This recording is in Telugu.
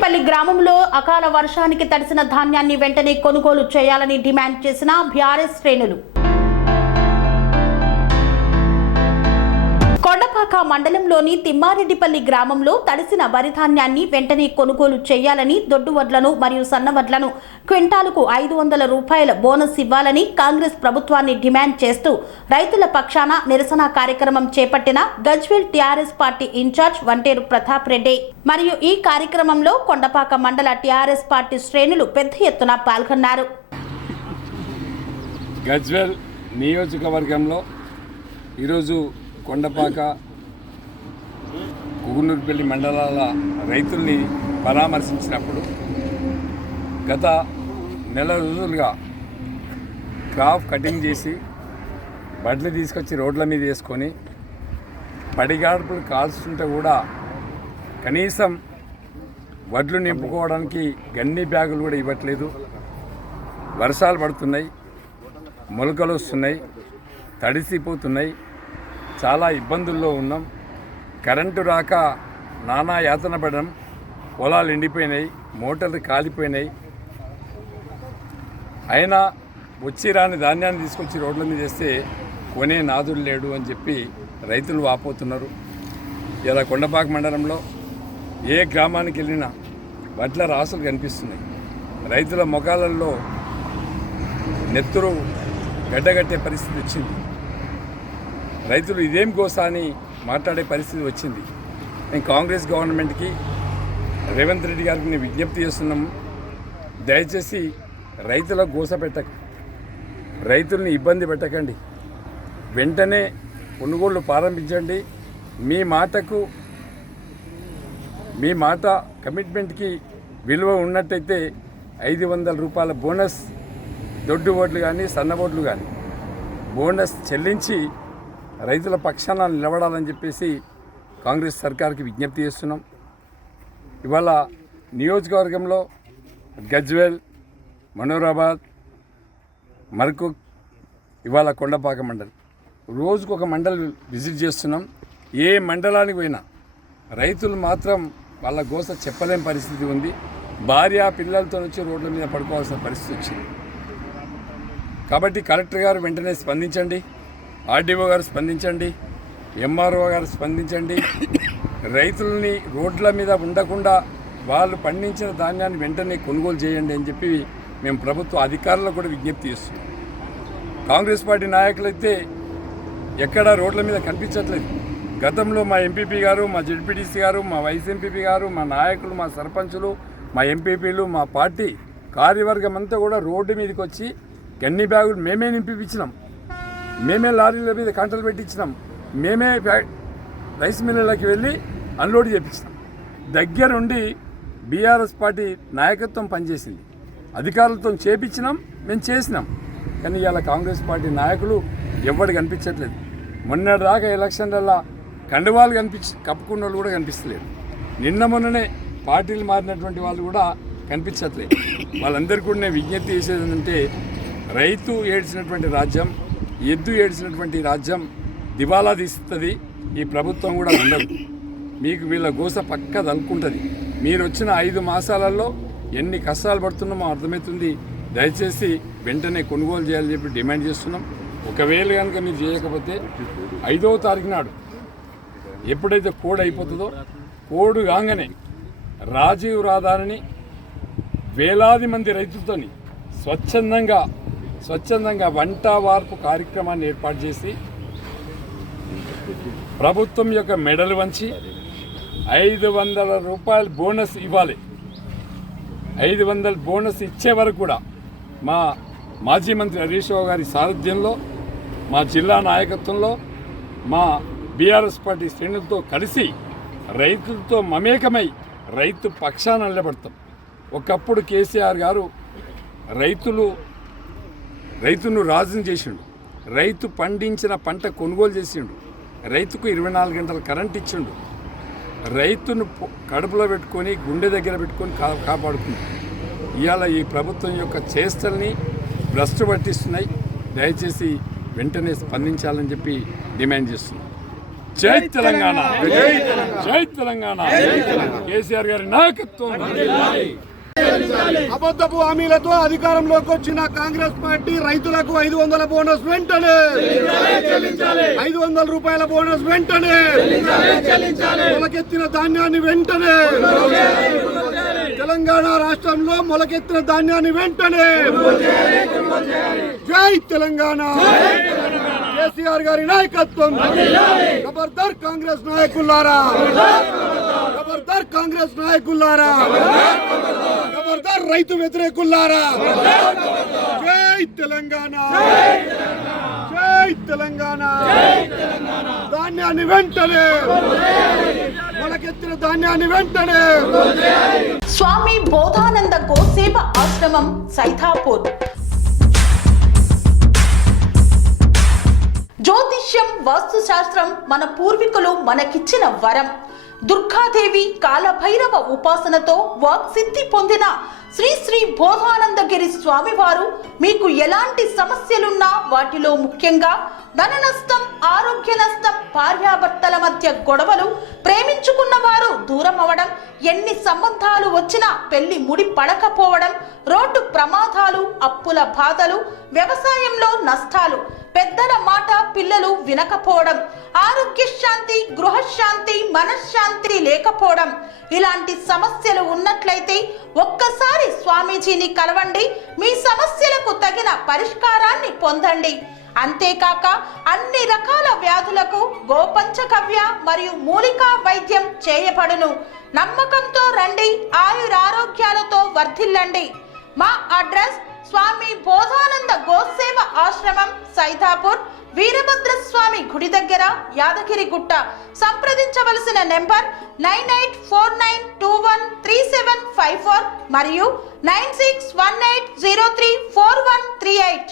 తిమ్మారెడ్డిపల్లి గ్రామంలో అకాల వర్షానికి తడిసిన ధాన్యాన్ని వెంటనే కొనుగోలు చేయాలని డిమాండ్ చేసిన బీఆర్ఎస్ శ్రేణులు. కొండపాక మండలంలోని తిమ్మారెడ్డిపల్లి గ్రామంలో తడిసిన వరి ధాన్యాన్ని వెంటనే కొనుగోలు చేయాలని, దొడ్డు వడ్లను మరియు సన్న వడ్లను క్వింటాలుకు 500 రూపాయల బోనస్ ఇవ్వాలని కాంగ్రెస్ ప్రభుత్వాన్ని డిమాండ్ చేస్తూ రైతుల పక్షాన నిరసన కార్యక్రమం చేపట్టిన Gajwel TRS party incharge Vanteru Pratap Reddy మరియు ఈ కార్యక్రమంలో కొండపాక మండల టీఆర్ఎస్ పార్టీ శ్రేణులు పెద్ద ఎత్తున పాల్గొన్నారు. గజ్వేల్ నియోజకవర్గంలో ఈరోజు కొండపాక, కుగునూరుపల్లి మండలాల రైతుల్ని పరామర్శించినప్పుడు గత నెల రోజులుగా క్రాప్ కటింగ్ చేసి బడ్లు తీసుకొచ్చి రోడ్ల మీద వేసుకొని పడిగాడుపులు కాల్చుంటే కూడా కనీసం వడ్లు నింపుకోవడానికి గన్ని బ్యాగులు కూడా ఇవ్వట్లేదు. వర్షాలు పడుతున్నాయి, మొలకలు వస్తున్నాయి, తడిసిపోతున్నాయి, చాలా ఇబ్బందుల్లో ఉన్నాం. కరెంటు రాక నానా యాతన పడడం, పొలాలు ఎండిపోయినాయి, మోటార్లు కాలిపోయినాయి. అయినా వచ్చి రాని ధాన్యాన్ని తీసుకొచ్చి రోడ్ల మీద వేస్తే కొనే నాదుడు లేడు అని చెప్పి రైతులు వాపోతున్నారు. ఇలా కొండపాక మండలంలో ఏ గ్రామానికి వెళ్ళినా వడ్ల రాసులు కనిపిస్తున్నాయి. రైతుల ముఖాలలో నెత్తురు గడ్డగట్టే పరిస్థితి వచ్చింది. రైతులు ఇదేం గోసా అని మాట్లాడే పరిస్థితి వచ్చింది. నేను కాంగ్రెస్ గవర్నమెంట్కి, రేవంత్ రెడ్డి గారికి నేను విజ్ఞప్తి చేస్తున్నాము. దయచేసి రైతుల గోస పెట్టక, రైతుల్ని ఇబ్బంది పెట్టకండి. వెంటనే కొనుగోళ్లు ప్రారంభించండి. మీ మాట కమిట్మెంట్కి విలువ ఉన్నట్టయితే 500 రూపాయల బోనస్, దొడ్డు ఓట్లు కానీ సన్న ఓట్లు కానీ బోనస్ చెల్లించి రైతుల పక్షాన నిలబడాలని చెప్పేసి కాంగ్రెస్ సర్కార్కి విజ్ఞప్తి చేస్తున్నాం. ఇవాళ నియోజకవర్గంలో గజ్వేల్, మనోరాబాద్, మర్కుక్, ఇవాళ కొండపాక మండలి, రోజుకు ఒక మండలి విజిట్ చేస్తున్నాం. ఏ మండలానికి పోయినా రైతులు మాత్రం వాళ్ళ గోస చెప్పలేని పరిస్థితి ఉంది. భార్య పిల్లలతో వచ్చి రోడ్ల మీద పడుకోవాల్సిన పరిస్థితి వచ్చింది. కాబట్టి కలెక్టర్ గారు వెంటనే స్పందించండి, ఆర్డీఓ గారు స్పందించండి, ఎంఆర్ఓ గారు స్పందించండి. రైతులని రోడ్ల మీద ఉండకుండా వాళ్ళు పండించిన ధాన్యాన్ని వెంటనే కొనుగోలు చేయండి అని చెప్పి మేము ప్రభుత్వ అధికారులకు కూడా విజ్ఞప్తి చేస్తున్నాం. కాంగ్రెస్ పార్టీ నాయకులైతే ఎక్కడా రోడ్ల మీద కనిపించట్లేదు. గతంలో మా ఎంపీపీ గారు, మా జెడ్పీటీసీ గారు, మా వైస్ ఎంపీపీ గారు, మా నాయకులు, మా సర్పంచులు, మా ఎంపీపీలు, మా పార్టీ కార్యవర్గం అంతా కూడా రోడ్డు మీదకి వచ్చి గన్ని బ్యాగులు మేమే నింపిచ్చినాం, మేమే లారీల మీద కంటలు పెట్టించినాం, మేమే రైస్ మిల్లులకి వెళ్ళి అన్లోడ్ చేయించినాం. దగ్గరుండి బీఆర్ఎస్ పార్టీ నాయకత్వం పనిచేసింది. అధికారులతో చేపించినాం, మేము చేసినాం. కానీ ఇవాళ కాంగ్రెస్ పార్టీ నాయకులు ఎవరు కనిపించట్లేదు. మొన్నటిదాకా ఎలక్షన్లలో కండువాలు కప్పుకున్న వాళ్ళు కూడా కనిపిస్తలేరు. మొన్ననే పార్టీలు మారినటువంటి వాళ్ళు కూడా కనిపించట్లేదు. వాళ్ళందరికీ కూడా నేను విజ్ఞప్తి చేసేది ఏంటంటే, రైతు ఏడ్చినటువంటి రాజ్యం, ఎద్దు ఏడ్చినటువంటి రాజ్యం దివాలా తీస్తుంది. ఈ ప్రభుత్వం కూడా ఉండదు. మీకు వీళ్ళ గోస పక్క తలుపుకుంటుంది. మీరు వచ్చిన 5 మాసాలలో ఎన్ని కష్టాలు పడుతున్నామో అర్థమవుతుంది. దయచేసి వెంటనే కొనుగోలు చేయాలని చెప్పి డిమాండ్ చేస్తున్నాం. ఒకవేళ కనుక మీరు చేయకపోతే 5వ తారీఖు నాడు ఎప్పుడైతే కోడ్ అయిపోతుందో, కోడ్ కాగానే రాజీవ్ రహదారిని వేలాది మంది రైతులతోని స్వచ్ఛందంగా వంట వార్పు కార్యక్రమాన్ని ఏర్పాటు చేసి ప్రభుత్వం యొక్క మెడలు వంచి 500 రూపాయలు బోనస్ ఇవ్వాలి. 500 బోనస్ ఇచ్చే వరకు కూడా మా మాజీ మంత్రి హరీష్ రావు గారి సారథ్యంలో, మా జిల్లా నాయకత్వంలో, మా బీఆర్ఎస్ పార్టీ శ్రేణులతో కలిసి రైతులతో మమేకమై రైతు పక్షాన నిలబడతాం. ఒకప్పుడు కేసీఆర్ గారు రైతును రాజుని చేసిండు, రైతు పండించిన పంట కొనుగోలు చేసిండు, రైతుకు 24 గంటల కరెంట్ ఇచ్చిండు, రైతును కడుపులో పెట్టుకొని గుండె దగ్గర పెట్టుకొని కాపాడుకుంది. ఇవాళ ఈ ప్రభుత్వం యొక్క చేష్టల్ని భ్రష్టు పట్టిస్తున్నాయి. దయచేసి వెంటనే స్పందించాలని చెప్పి డిమాండ్ చేస్తున్నాం. జై తెలంగాణ, జై తెలంగాణ, కేసీఆర్ గారి నాయకత్వం. అబద్ధపు హామీలతో అధికారంలోకి వచ్చిన కాంగ్రెస్ పార్టీ రైతులకు 500 బోనస్ వెంటనే, 500 రూపాయల బోనస్ వెంటనే, మొలకెత్తిన ధాన్యాన్ని వెంటనే, తెలంగాణ రాష్ట్రంలో మొలకెత్తిన ధాన్యాన్ని వెంటనే. జై తెలంగాణ, కేసీఆర్ గారి నాయకత్వం. ఖబర్దార్ కాంగ్రెస్ నాయకులారా, ఖబర్దార్ కాంగ్రెస్ నాయకులారా, ఖబర్దార్ రైతు వ్యతిరేకులారా. జై తెలంగాణ, జై తెలంగాణ. ధాన్యాన్ని వెంటనే, మొలకెత్తిన ధాన్యాన్ని వెంటనే. స్వామి బోధానంద గోసేవ ఆశ్రమం సైథాపూర్. జ్యోతిష్యం, వాస్తుశాస్త్రం మన పూర్వీకులు మనకిచ్చిన వరం. దుర్గాదేవి, కాలభైరవ ఉపాసనతో వాక్సిద్ధి పొందిన శ్రీ శ్రీ బోధానందగిరి స్వామివారు మీకు ఎలాంటి సమస్యలున్నా, వాటిలో ముఖ్యంగా ధన నష్టం, ఆరోగ్య నష్టం, భార్యాభర్తల మధ్య గొడవలు, ప్రేమించుకున్న వారు దూరం అవడం, ఎన్ని సంబంధాలు వచ్చినా పెళ్లి ముడి పడకపోవడం, రోడ్డు ప్రమాదాలు, అప్పుల బాధలు, వ్యవసాయంలో నష్టాలు, పెద్దల మాట పిల్లలు వినకపోవడం, ఆరోగ్య శాంతి, గృహశాంతి, మనశ్శాంతి లేకపోవడం, ఇలాంటి సమస్యలు ఉన్నట్లయితే ఒక్కసారి స్వామీజీని కలవండి. మీ సమస్యలకు తగిన పరిష్కారాన్ని పొందండి. అంతేకాక అన్ని రకాల వ్యాధులకు గోపంచగవ్య మరియు మూలికా వైద్యం చేయబడును. నమ్మకంతో రండి, ఆయురారోగ్యాలతో వర్ధిల్లండి. మా అడ్రస్ స్వామి బోధానంద గోసేవ ఆశ్రమం సైథాపూర్, వీరభద్రస్వామి గుడి దగ్గర, యాదగిరిగుట్ట. సంప్రదించవలసిన నెంబర్ 9849213754 మరియు 9618034138.